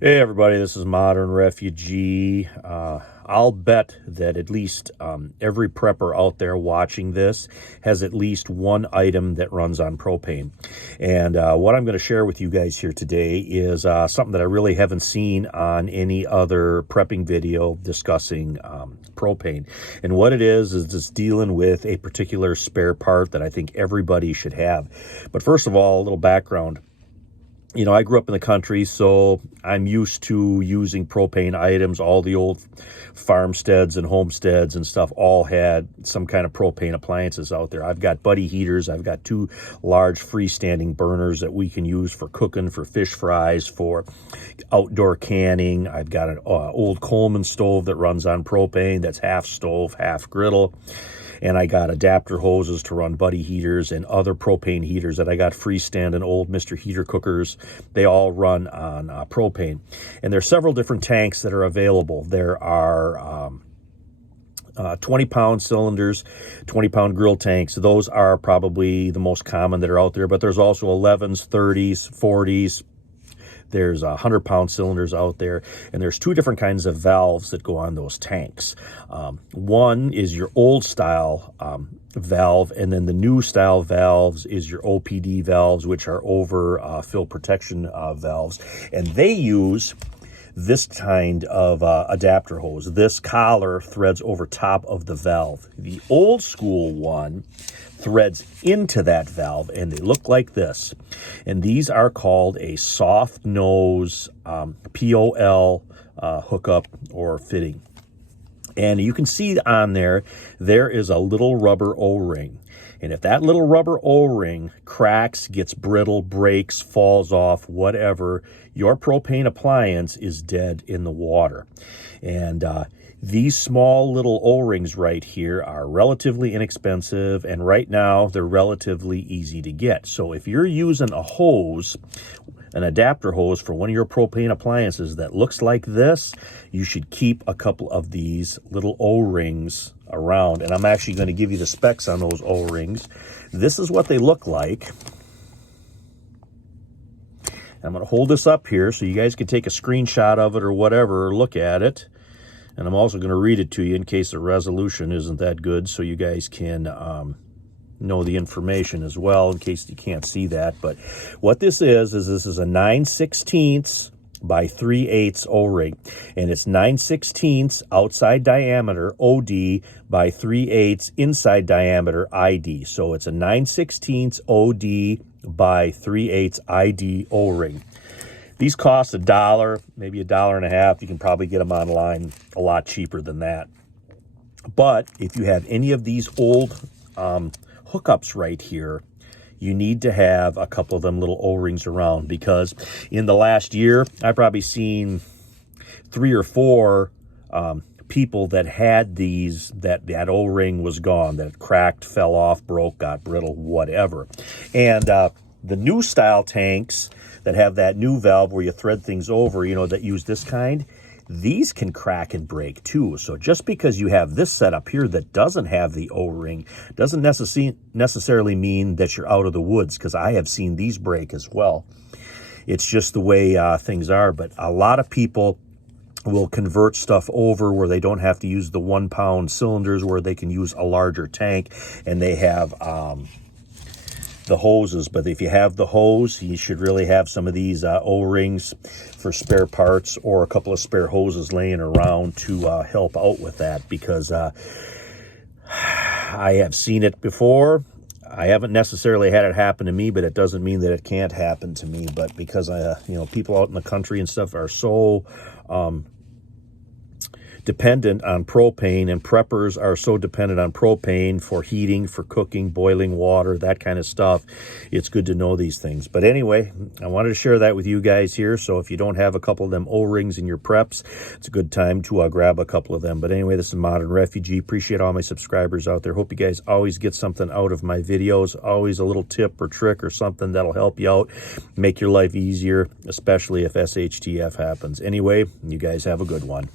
Hey everybody, this is Modern Refugee. I'll bet that at least every prepper out there watching this has at least one item that runs on propane. And what I'm going to share with you guys here today is something that I really haven't seen on any other prepping video discussing propane. And what it is it's dealing with a particular spare part that I think everybody should have. But first of all, a little background. You know, I grew up in the country, so I'm used to using propane items. All the old farmsteads and homesteads and stuff all had some kind of propane appliances out there. I've got buddy heaters. I've got two large freestanding burners that we can use for cooking, for fish fries, for outdoor canning. I've got an old Coleman stove that runs on propane that's half stove, half griddle. And I got adapter hoses to run buddy heaters and other propane heaters that I got freestanding old Mr. Heater cookers. They all run on propane. And there's several different tanks that are available. There are 20-pound cylinders, 20-pound grill tanks. Those are probably the most common that are out there. But there's also 11s, 30s, 40s. There's 100-pound cylinders out there, and there's two different kinds of valves that go on those tanks. One is your old style valve, and then the new style valves is your OPD valves, which are overfill protection valves, and they use this kind of adapter hose. This collar threads over top of the valve. The old school one threads into that valve, and they look like this. And these are called a soft nose POL hookup or fitting. And you can see on there is a little rubber O-ring. And if that little rubber O-ring cracks, gets brittle, breaks, falls off, whatever, your propane appliance is dead in the water. And these small little O-rings right here are relatively inexpensive, and right now they're relatively easy to get. So if you're using a hose, an adapter hose for one of your propane appliances that looks like this, you should keep a couple of these little O-rings around. And I'm actually going to give you the specs on those O-rings. This is what they look like. I'm going to hold this up here so you guys can take a screenshot of it or whatever, or look at it. And I'm also going to read it to you in case the resolution isn't that good, so you guys can know the information as well in case you can't see that. But what this is this is a 9/16 by 3/8 O-ring, and it's 9/16 outside diameter OD by 3/8 inside diameter ID. So it's a 9/16 OD by 3/8 ID O-ring. These cost $1, maybe $1.50. You can probably get them online a lot cheaper than that. But if you have any of these old hookups right here, you need to have a couple of them little O-rings around, because in the last year, I've probably seen 3 or 4 people that had these, that O-ring was gone, that it cracked, fell off, broke, got brittle, whatever. And the new style tanks that have that new valve where you thread things over, you know, that use this kind, these can crack and break too. So just because you have this setup here that doesn't have the O-ring doesn't necessarily mean that you're out of the woods, because I have seen these break as well. It's just the way things are. But a lot of people will convert stuff over where they don't have to use the 1-pound cylinders, where they can use a larger tank, and they have the hoses. But if you have the hose, you should really have some of these O-rings for spare parts, or a couple of spare hoses laying around to help out with that, because I have seen it before. I haven't necessarily had it happen to me, but it doesn't mean that it can't happen to me. But because you know, people out in the country and stuff are so dependent on propane, and preppers are so dependent on propane for heating, for cooking, boiling water, that kind of stuff, it's good to know these things. But anyway, I wanted to share that with you guys here. So if you don't have a couple of them O-rings in your preps, it's a good time to grab a couple of them. But anyway, this is Modern Refugee. Appreciate all my subscribers out there. Hope you guys always get something out of my videos. Always a little tip or trick or something that'll help you out, make your life easier, especially if SHTF happens. Anyway, you guys have a good one.